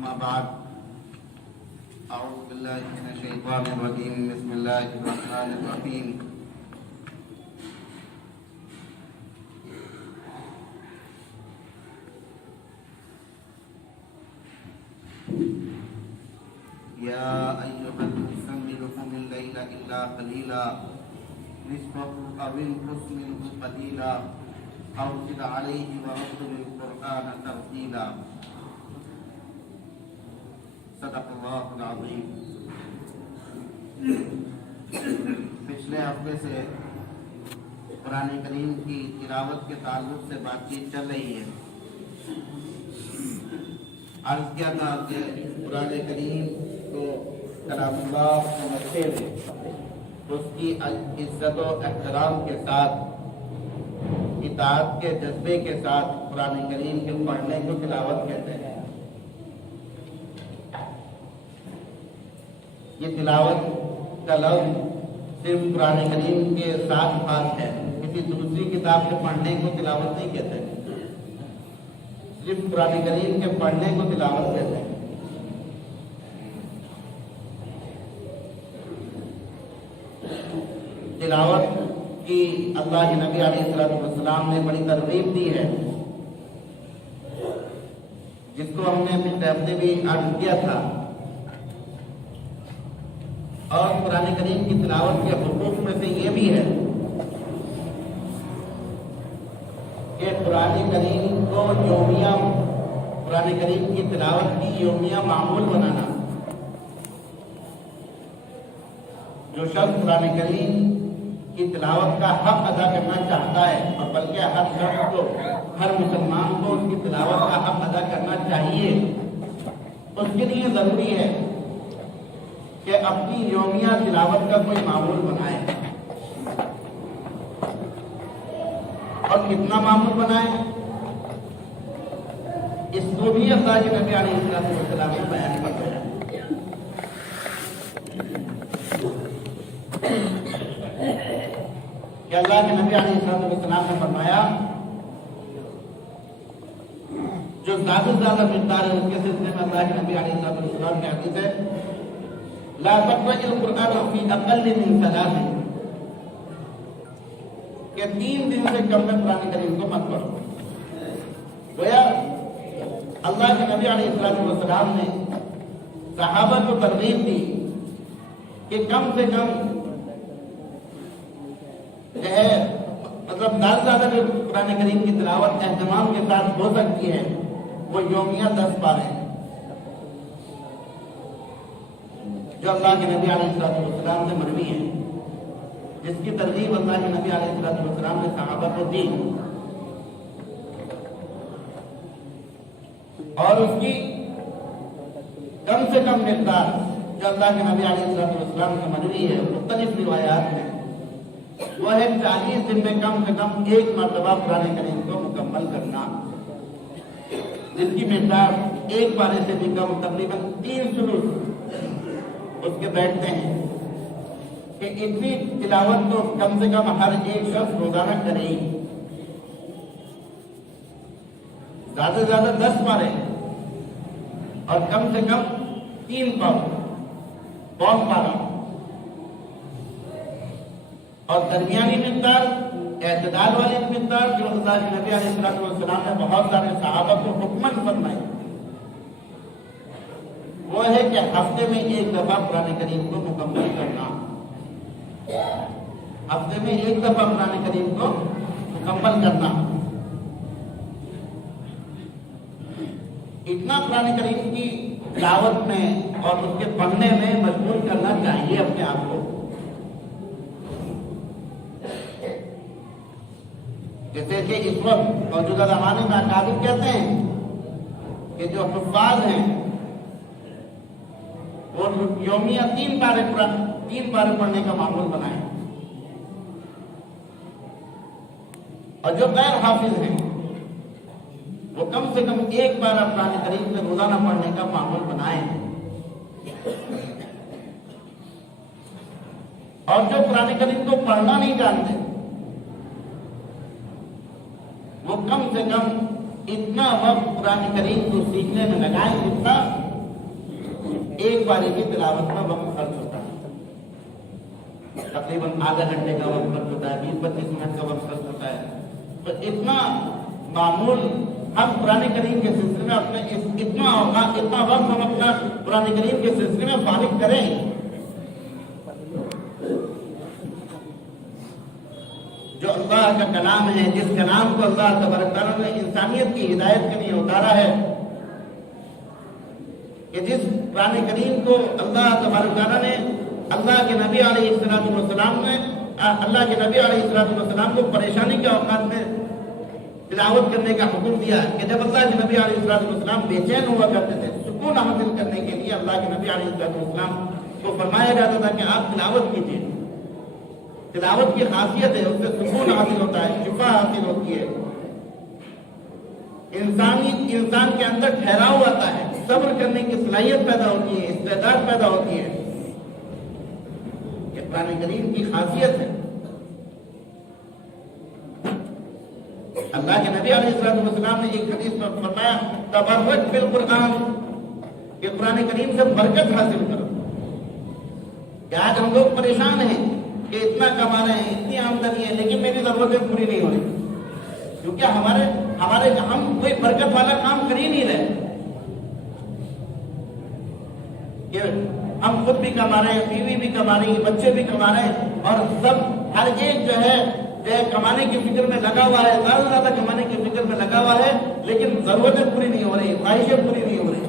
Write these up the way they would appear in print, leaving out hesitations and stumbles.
أما بعد أعوذ بالله من الشيطان الرجيم بسم الله الرحمن الرحيم يا أيها المزمل قم الليل إلا قليلا نصفه أو انقص منه قليلا أو زد عليه ورتل القرآن ترتيلا صدق اللہ العظیم۔ پچھلے ہفتے سے قرآن کریم کی تلاوت کے تعلق سے بات چیت چل رہی ہے۔ عرض کیا تھا کہ قرآن کریم کو کلام اللہ سمجھتے ہوئے اس کی عزت و احترام کے ساتھ اطاعت کے جذبے کے ساتھ قرآن کریم کے پڑھنے کو تلاوت کہتے ہیں۔ یہ تلاوت کا لفظ صرف قرآن کریم کے ساتھ خاص ہے، کسی دوسری کتاب کے پڑھنے کو تلاوت نہیں کہتے، صرف قرآن کریم کے پڑھنے کو تلاوت کہتے ہیں۔ تلاوت کی اللہ کے نبی علیہ السلام نے بڑی ترغیب دی ہے، جس کو ہم نے پچھلے ہفتے بھی عرض کیا تھا۔ اور قرآن کریم کی تلاوت کے حقوق میں سے یہ بھی ہے کہ قرآن کریم کو یومیہ قرآن کریم کی تلاوت کی یومیہ معمول بنانا۔ جو شخص قرآن کریم کی تلاوت کا حق ادا کرنا چاہتا ہے، اور بلکہ ہر شخص کو، ہر مسلمان کو اس کی تلاوت کا حق ادا کرنا چاہیے، اس کے لیے ضروری ہے کہ اپنی یومیہ تلاوت کا کوئی معمول بنائے۔ اور کتنا معمول بنائے، اس کو بھی اللہ کے نبی علیہ السلام نے بیان کیا ہے۔ کہ اللہ کے نبی علیہ السلام نے فرمایا جو زیادہ سے زیادہ مقدار ہے اس کے سلسلے میں اللہ کے نبی علیہ السلام کی حدیث ہے لا تقرأ القرآن فی اقل من ثلاث، کہ 3 دن سے کم میں قرآن کریم کو مت پڑھو۔ گویا اللہ کے نبی علیہ السلام نے صحابہ کو ترغیب دی کہ کم سے کم جو ہے مطلب زیادہ جو قرآن کریم کی تلاوت اہتمام کے ساتھ ہو سکتی ہے وہ یومیہ 10 پارے ہیں، جو اللہ کے نبی علیہ السلام سے مروی ہے، جس کی ترغیب اللہ کے نبی علیہ السلام نے صحابہ کو دی، اور اس کی کم سے کم مقدار جو اللہ کے نبی علیہ السلام سے مروی ہے مختلف روایات میں، وہ ہے 40 دن میں کم سے کم 1 مرتبہ قرآن کریم کو مکمل کرنا، جس کی مقدار 1 پارے سے بھی کم تقریباً 3 ثلث اس کے بیٹھتے ہیں، کہ اتنی تلاوت تو کم سے کم ہر ایک شخص روزانہ کرے ہی، زیادہ سے زیادہ 10 پارے اور کم سے کم 3 پون پارا، اور درمیانی مقدار اعتدال والی مقدار جو اللہ کے نبی علیہ السلام نے بہت سارے صحابہ کو حکمن فرمائی، وہ ہے کہ ہفتے میں 1 دفعہ قرآن کریم کو مکمل کرنا۔ ہفتے میں 1 دفعہ قرآن کریم کو مکمل کرنا۔ اتنا قرآن کریم کی تلاوت میں اور اس کے پڑھنے میں مشغول کرنا چاہیے اپنے آپ کو۔ جیسے کہ اس وقت موجودہ زمانے میں اکابر کہتے ہیں کہ جو حفاظ ہیں وہ یومیہ 3 پارے پڑھنے کا معمول بنائیں، اور جو غیر حافظ ہیں وہ کم سے کم 1 پارہ قرآن کریم میں روزانہ پڑھنے کا معمول بنائیں، اور جو قرآن کریم کو پڑھنا نہیں جانتے وہ کم سے کم اتنا وقت قرآن کریم کو سیکھنے میں لگائیں جتنا ایک باری کی تلاوت کا وقت خرچ ہوتا ہے، تقریباً آدھا گھنٹے کا وقت خرچ ہوتا ہے، 20-25 منٹ کا وقت خرچ ہوتا ہے. تو اتنا معمول ہم قرآن کریم کے سلسلے میں اپنے اتنا وقت ہم اپنا قرآن کریم کے سلسلے میں فارغ کریں. جو اللہ کا کلام ہے، جس کلام کو اللہ تبارک تعالیٰ نے انسانیت کی ہدایت کے لیے اتارا ہے، کہ جس قرآن کریم کو اللہ تبارک تعالیٰ نے اللہ کے نبی علیہ السلام کو پریشانی کے اوقات میں تلاوت کرنے کا حکم دیا، کہ جب اللہ کے نبی علیہ السلام بے چین ہوا کرتے تھے، سکون حاصل کرنے کے لیے اللہ کے نبی علیہ السلام کو فرمایا جاتا تھا کہ آپ تلاوت کیجیے. تلاوت کی خاصیت ہے، اس سے سکون حاصل ہوتا ہے، شفا حاصل ہوتی ہے، انسان کے اندر ٹھہراؤ آتا ہے، صبر کرنے کی صلاحیت پیدا ہوتی ہے، استعداد پیدا ہوتی ہے. یہ قرآن کریم کی خاصیت ہے. اللہ کے نبی علیہ السلام نے ایک حدیث میں فرمایا تبرک بالقرآن، کہ قرآن کریم سے برکت حاصل کرو. کہ آج ہم لوگ پریشان ہیں کہ اتنا کما رہے ہیں، اتنی آمدنی ہے، لیکن میری ضرورتیں پوری نہیں ہو رہی، کیونکہ ہم کوئی برکت والا کام کر ہی نہیں رہے. کہ ہم خود بھی کما رہے ہیں، بیوی بھی کما رہی ہے، بچے بھی کما رہے ہیں، اور سب ہر ایک جو ہے کمانے کی فکر میں لگا ہوا ہے، زیادہ سے زیادہ کمانے کی فکر میں لگا ہوا ہے، لیکن ضرورتیں پوری نہیں ہو رہی، خواہشیں پوری نہیں ہو رہی.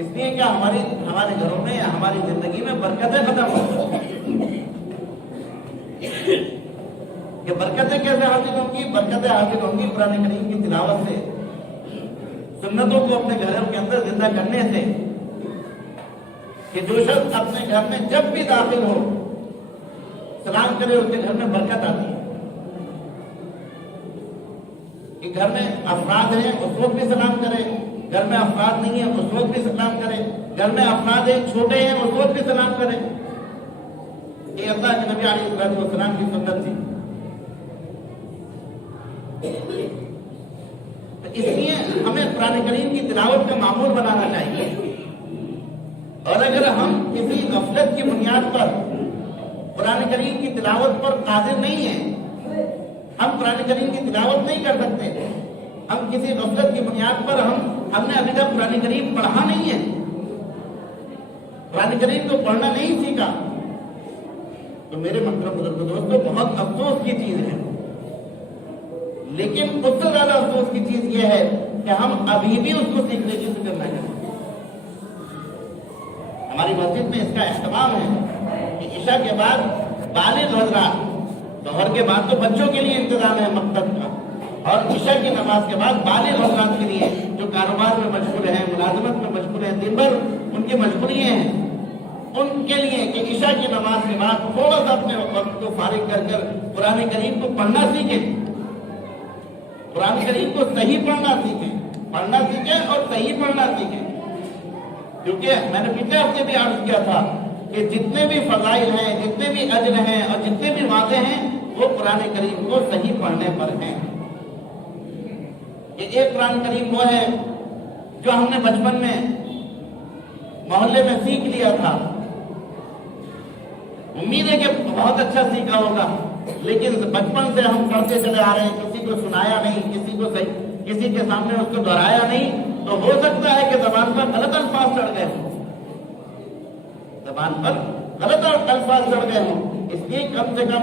اس لیے کیا ہمارے گھروں میں یا ہماری زندگی میں برکتیں ختم ہو گئی. کہ برکتیں کیسے حاصل ہوں گی؟ برکتیں حاصل ہوں گی قرآن کریم کی تلاوت سے، سنتوں کو اپنے گھروں کے اندر زندہ کرنے سے. کہ جو شخص اپنے گھر میں جب بھی داخل ہو سلام کرے، اس کے گھر میں برکت آتی ہے. کہ گھر میں افراد ہیں اس وقت بھی سلام کرے، گھر میں افراد نہیں ہیں اس وقت بھی سلام کرے، گھر میں افراد ہیں چھوٹے ہیں اس وقت بھی سلام کرے. یہ اللہ کے نبی علیہ السلام کی سنت تھی. اس لیے ہمیں قرآن کریم کی تلاوت کا معمول بنانا چاہیے. اور اگر ہم کسی غفلت کی بنیاد پر قرآن کریم کی تلاوت پر قادر نہیں ہیں، ہم قرآن کریم کی تلاوت نہیں کر سکتے، ہم کسی غفلت کی بنیاد پر ہم نے ابھی تک قرآن کریم پڑھا نہیں ہے، قرآن کریم کو پڑھنا نہیں سیکھا، تو میرے محترم بزرگ دوستوں بہت افسوس کی چیز ہے. لیکن اس سے زیادہ افسوس کی چیز یہ ہے کہ ہم ابھی بھی اس کو سیکھنے کی فکر نہ کریں. ہماری مسجد میں اس کا اہتمام ہے کہ عشاء کے بعد بالغ حضرات، ظہر کے بعد تو بچوں کے لیے انتظام ہے مکتب کا، اور عشاء کی نماز کے بعد بالغ حضرات کے لیے جو کاروبار میں مشغول ہیں، ملازمت میں مشغول ہیں، دن بھر ان کی مشغولیاں ہیں، ان کے لیے کہ عشاء کی نماز کے بعد تھوڑا سا اپنے وقت کو فارغ کر قرآن کریم کو پڑھنا سیکھیں، قرآن کریم کو صحیح پڑھنا سیکھیں اور صحیح پڑھنا سیکھیں. کیونکہ میں نے پچھلے ہفتے بھی عرض کیا تھا کہ جتنے بھی فضائل ہیں، جتنے بھی اجر ہیں اور جتنے بھی وعدے ہیں، وہ قرآن کریم کو صحیح پڑھنے پر ہیں. یہ ایک قرآن کریم وہ ہے جو ہم نے بچپن میں محلے میں سیکھ لیا تھا. امید ہے کہ بہت اچھا سیکھا ہوگا، لیکن بچپن سے ہم پڑھتے چلے آ رہے ہیں، کسی کو سنایا نہیں، کسی کے سامنے اس کو دہرایا نہیں، تو ہو سکتا ہے کہ زبان پر غلط الفاظ چڑھ گئے ہوں، اس لیے کم سے کم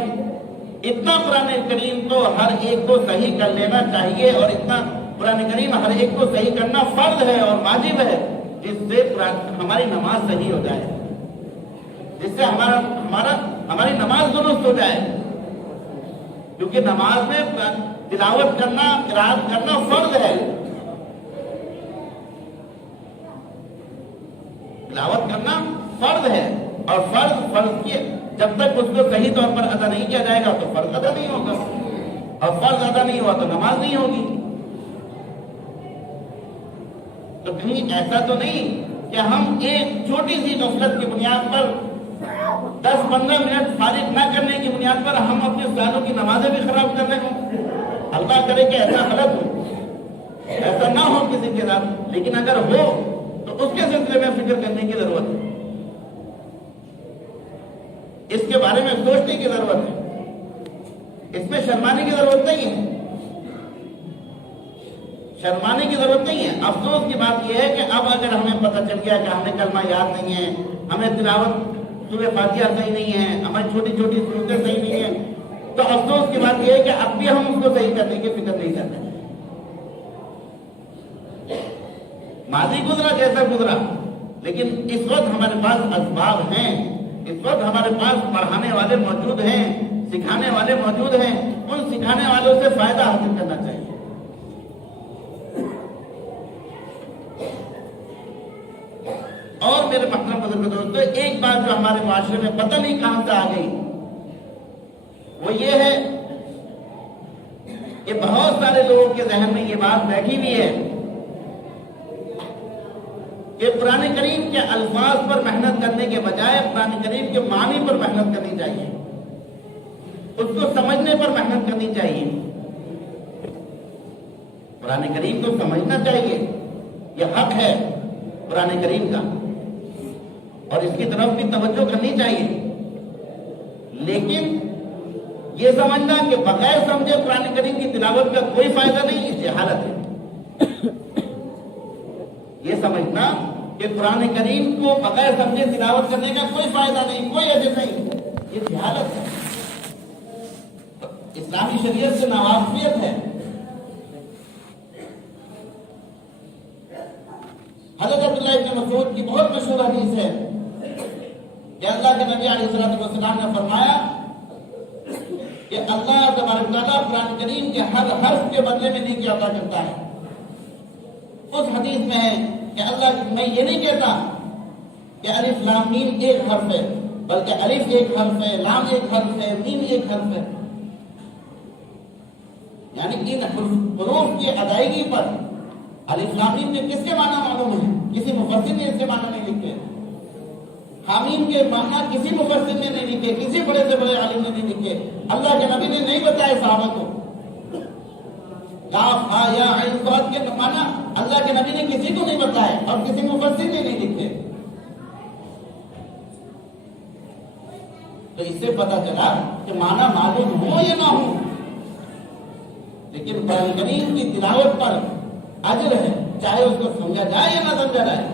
اتنا قرآن کریم تو ہر ایک کو صحیح کر لینا چاہیے، اور اتنا قرآن کریم ہر ایک کو صحیح کرنا فرض ہے اور واجب ہے، جس سے ہماری نماز صحیح ہو جائے، جس سے ہماری نماز درست ہو جائے. کیونکہ نماز میں تلاوت کرنا، قرات کرنا فرض ہے. تلاوت کرنا فرض ہے، اور فرض کی جب تک اس کو صحیح طور پر ادا نہیں کیا جائے گا تو فرض ادا نہیں ہوگا، اور فرض ادا نہیں ہوا تو نماز نہیں ہوگی. تو کہیں ایسا تو نہیں کہ ہم ایک چھوٹی سی غفلت کی بنیاد پر 10-15 منٹ فارغ نہ کرنے کی بنیاد پر ہم اپنے سالوں کی نمازیں بھی خراب کر رہے ہوں. اللہ کرے کہ ایسا غلط ہو، ایسا نہ ہو کسی کے ساتھ، لیکن اگر ہو تو اس کے سلسلے میں فکر کرنے کی ضرورت ہے، اس کے بارے میں سوچنے کی ضرورت ہے، اس میں شرمانے کی ضرورت نہیں ہے، شرمانے کی ضرورت نہیں ہے۔ افسوس کی بات یہ ہے کہ اب اگر ہمیں پتہ چل گیا کہ ہمیں کلمہ یاد نہیں ہے، ہمیں تلاوت سورہ فاتحہ صحیح نہیں ہے، ہمیں چھوٹی چھوٹی سورتیں صحیح نہیں ہیں، تو افسوس کی بات یہ ہے کہ اب بھی ہم اس کو صحیح کرنے کی فکر نہیں کرتے۔ ماضی گزرا جیسا گزرا، لیکن اس وقت ہمارے پاس اسباب ہیں، اس وقت ہمارے پاس پڑھانے والے موجود ہیں، سکھانے والے موجود ہیں، ان سکھانے والوں سے فائدہ حاصل کرنا چاہیے۔ اور میرے محترم بزرگ دوستو، ایک بات جو ہمارے معاشرے میں پتہ نہیں کہاں سے آ گئی، وہ یہ ہے کہ بہت سارے لوگوں کے ذہن میں یہ بات بیٹھی ہوئی ہے کہ قرآن کریم کے الفاظ پر محنت کرنے کے بجائے قرآن کریم کے معنی پر محنت کرنی چاہیے، اس کو سمجھنے پر محنت کرنی چاہیے۔ قرآن کریم کو سمجھنا چاہیے، یہ حق ہے قرآن کریم کا، اور اس کی طرف بھی توجہ کرنی چاہیے، لیکن یہ سمجھنا کہ بغیر سمجھے قرآن کریم کی تلاوت کا کوئی فائدہ نہیں، یہ جہالت ہے۔ یہ سمجھنا کہ قرآن کریم کو بغیر سمجھے تلاوت کرنے کا کوئی فائدہ نہیں، کوئی اجر نہیں، یہ جہالت ہے، اسلامی شریعت سے ناواقفیت ہے۔ حضرت عبداللہ ابن مسعود کی بہت مشہور حدیث ہے کہ اللہ کے نبی علیہ السلام نے فرمایا کہ اللہ تبارک و تعالیٰ قرآن کریم کے ہر حرف کے بدلے میں نیکی عطا کرتا ہے۔ اس حدیث میں ہے کہ اللہ، میں یہ نہیں کہتا کہ الف لام میم ایک حرف ہے، بلکہ الف ایک حرف ہے، لام ایک حرف ہے، میم ایک حرف ہے، یعنی ان حروف کی ادائیگی پر الف لام میم کے کس کے معنی معلوم ہے؟ کسی مفسر نے اس کے معنی نہیں لکھے، حامیم کے معنی کسی مفسر نے نہیں لکھے، کسی بڑے سے بڑے عالم نے نہیں لکھے، اللہ کے نبی نے نہیں بتائے صحابہ کو۔ کاف ہا یا عین صاد کے معنی اللہ کے نبی نے کسی کو نہیں بتائے اور کسی مفسر نے نہیں لکھے۔ تو اس سے پتہ چلا کہ معنی معلوم ہو یا نہ ہو، لیکن قرآن کریم کی تلاوت پر اجر ہے، چاہے اس کو سمجھا جائے یا نہ سمجھا جائے۔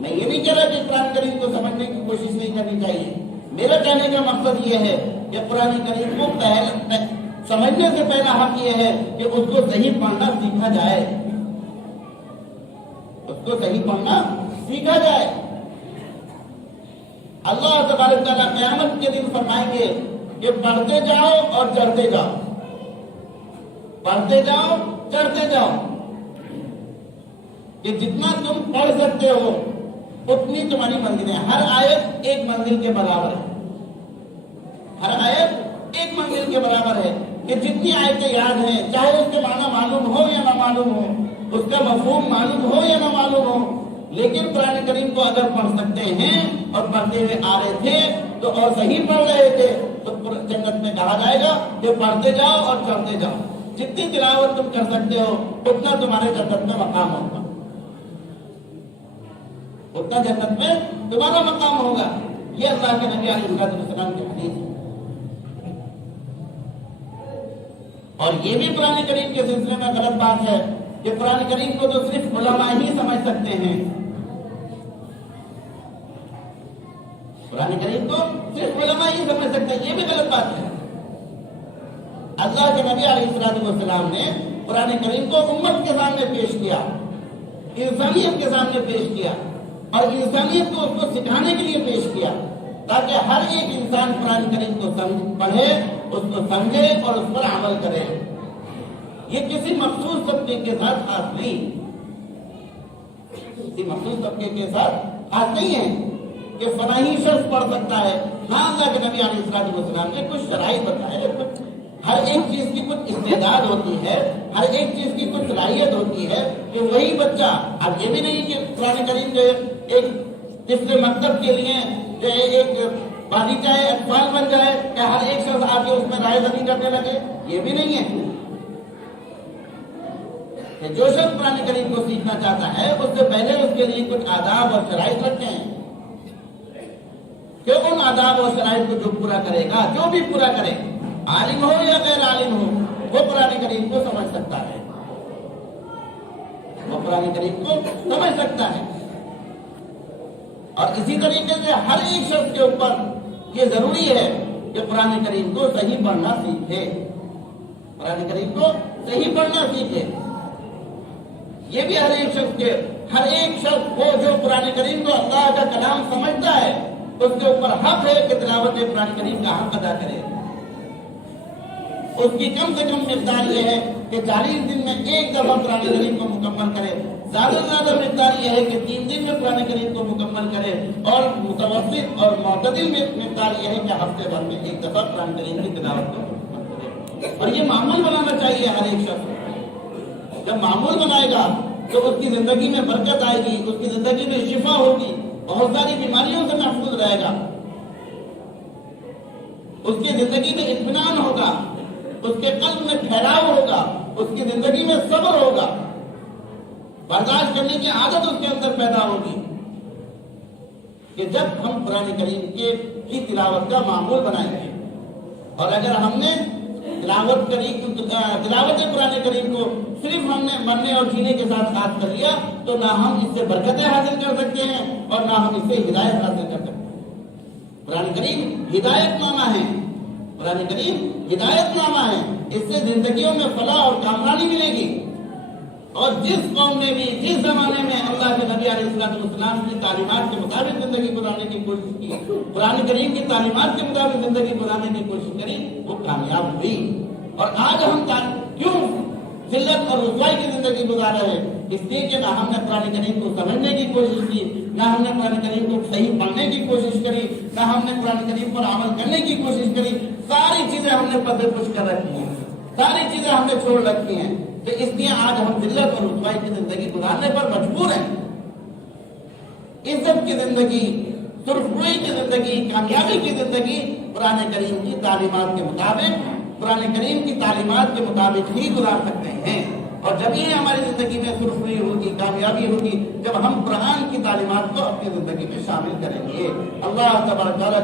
میں یہ نہیں کہہ رہا کہ قرآن کریم کو سمجھنے کی کوشش نہیں کرنی چاہیے، میرا کہنے کا مقصد یہ ہے کہ قرآن کریم کو سمجھنے سے پہلا حق یہ ہے کہ اس کو صحیح پڑھنا سیکھا جائے، اس کو صحیح پڑھنا سیکھا جائے۔ اللہ تبارک تعالیٰ قیامت کے دن فرمائیں گے کہ پڑھتے جاؤ اور چڑھتے جاؤ، پڑھتے جاؤ چڑھتے جاؤ، کہ جتنا تم پڑھ سکتے ہو اتنی تمہاری منزلیں، ہر آیت ایک منزل کے برابر ہے، ہر آیت ایک منزل کے برابر ہے، کہ جتنی آیتیں یاد ہیں، چاہے اس کے معنی معلوم ہو یا نہ معلوم ہو، اس کا مفہوم معلوم ہو یا نہ معلوم ہو، لیکن قرآن کریم کو اگر پڑھ سکتے ہیں اور پڑھتے ہوئے آ رہے تھے تو اور صحیح پڑھ رہے تھے تو جنت میں کہا جائے گا کہ پڑھتے جاؤ اور چڑھتے جاؤ، جتنی تلاوت تم کر سکتے ہو اتنا تمہارے جنت میں مقام ہوگا، اتنا جنت میں تمہارا مقام ہوگا۔ یہ اللہ کے نبی علیہ السلام کی حدیث ہے۔ اور یہ بھی قرآن کریم کے سلسلے میں غلط بات ہے کہ قرآن کریم کو تو صرف علماء ہی سمجھ سکتے ہیں، قرآن کریم کو صرف علماء ہی سمجھ سکتے ہیں، یہ بھی غلط بات ہے۔ اللہ کے نبی علیہ السلام نے قرآن کریم کو امت کے سامنے پیش کیا، انسانیت کے سامنے پیش کیا، اور انسانیت کو اس کو سکھانے کے لیے پیش کیا، تاکہ ہر ایک انسان قرآن کریم کو پڑھے، اس کو سمجھے اور اس پر عمل کرے۔ یہ کسی مخصوص طبقے کے ساتھ خاص نہیں، کسی مخصوص طبقے کے ساتھ خاص نہیں ہے کہ فلاحی شخص پڑھ سکتا ہے۔ ہاں، اللہ کے نبی علیہ السلام نے کچھ شرائط بتائے، ہر ایک چیز کی کچھ استعداد ہوتی ہے، ہر ایک چیز کی کچھ صلاحیت ہوتی ہے کہ وہی بچہ، اب یہ بھی نہیں کہ قرآن کریم جو ایک طفل مکتب کے لیے جو ایک باغیچہ اطفال بن جائے کہ ہر ایک شخص آ کے اس میں رائے زنی کرنے لگے، یہ بھی نہیں ہے۔ کہ جو شخص قرآن کریم کو سیکھنا چاہتا ہے اس سے پہلے اس کے لیے کچھ آداب اور شرائط رکھے ہیں کہ ان آداب اور شرائط کو جو پورا کرے گا، جو بھی پورا کرے، عالم ہو یا غیر عالم ہو، وہ قرآن کریم کو سمجھ سکتا ہے، وہ قرآن کریم کو سمجھ سکتا ہے۔ اور اسی طریقے سے ہر ایک شخص کے اوپر یہ ضروری ہے کہ قرآن کریم کو صحیح پڑھنا سیکھے، قرآن کریم کو صحیح پڑھنا سیکھے۔ یہ بھی ہر ایک شخص وہ جو قرآن کریم کو اللہ کا کلام سمجھتا ہے اس کے اوپر حق ہے کہ تلاوت قرآن کریم کا حق ادا کرے۔ اس کی کم سے کم مقدار یہ ہے کہ 40 دن میں ایک دفعہ قرآن کریم کو مکمل کرے، زیادہ سے زیادہ مقدار یہ ہے کہ 3 دن میں قرآن کریم کو مکمل کرے، اور متوسط اور معتدل مقدار یہ ہے کہ ہفتے بھر میں ایک دفعہ قرآن کریم کی تلاوت کو مکمل کرے۔ اور یہ معمول بنانا چاہیے ہر ایک شخص۔ جب معمول بنائے گا تو اس کی زندگی میں برکت آئے گی، اس کی زندگی میں شفا ہوگی، بہت ساری بیماریوں سے محفوظ رہے گا، اس کی زندگی میں اطمینان ہوگا، اس کے قلب میں ٹھہراؤ ہوگا، اس کی زندگی میں صبر ہوگا، برداشت کرنے کی عادت اس کے اندر پیدا ہوگی۔ کہ جب ہم قرآن کریم کی تلاوت کا معمول بنائیں گے، اور اگر ہم نے تلاوت قرآن کریم کو صرف ہم نے مرنے اور جینے کے ساتھ کر لیا تو نہ ہم اس سے برکتیں حاصل کر سکتے ہیں اور نہ ہم اس سے ہدایت حاصل کر سکتے ہیں۔ قرآن کریم ہدایت نامہ ہے، قرآن کریم ہدایت نامہ ہے، اس سے زندگیوں میں فلاح اور کامیابی ملے گی۔ اور جس قوم نے بھی جس زمانے میں اللہ کے نبی علیہ السلام کی تعلیمات کے مطابق زندگی گزارنے کی کوشش کی، قرآن کریم کی تعلیمات کے مطابق زندگی گزارنے کی کوشش کری، وہ کامیاب ہوئی۔ اور آج ہم کیوں ذلت اور رسوائی کی زندگی گزار رہے ہیں؟ اس لیے کہ نہ ہم نے قرآن کریم کو سمجھنے کی کوشش کی، نہ ہم نے قرآن کریم کو صحیح پڑھنے کی کوشش کری، نہ ہم نے قرآن کریم پر عمل کرنے کی کوشش کری۔ ساری چیزیں ہم نے پردے پوش کر رکھی ہیں، ساری چیزیں ہم نے چھوڑ رکھی ہیں، تو اس لیے آج ہم ذلت اور رسوائی کی زندگی گزارنے پر مجبور ہیں۔ عزت کی زندگی، سرخروئی کی زندگی، کامیابی کی زندگی قرآن کریم کی تعلیمات کے مطابق، قرآن کریم کی تعلیمات کے مطابق ہی گزار سکتے ہیں۔ اور جب یہ ہماری زندگی میں سرخروئی ہوگی، کامیابی ہوگی، جب ہم قرآن کی تعلیمات کو اپنی زندگی میں شامل کریں گے۔ اللہ تبارک و تعالیٰ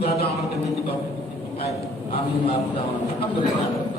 زیادہ عمل کرنے کی توفیق عطا فرمائے۔ آمین۔ الحمدللہ۔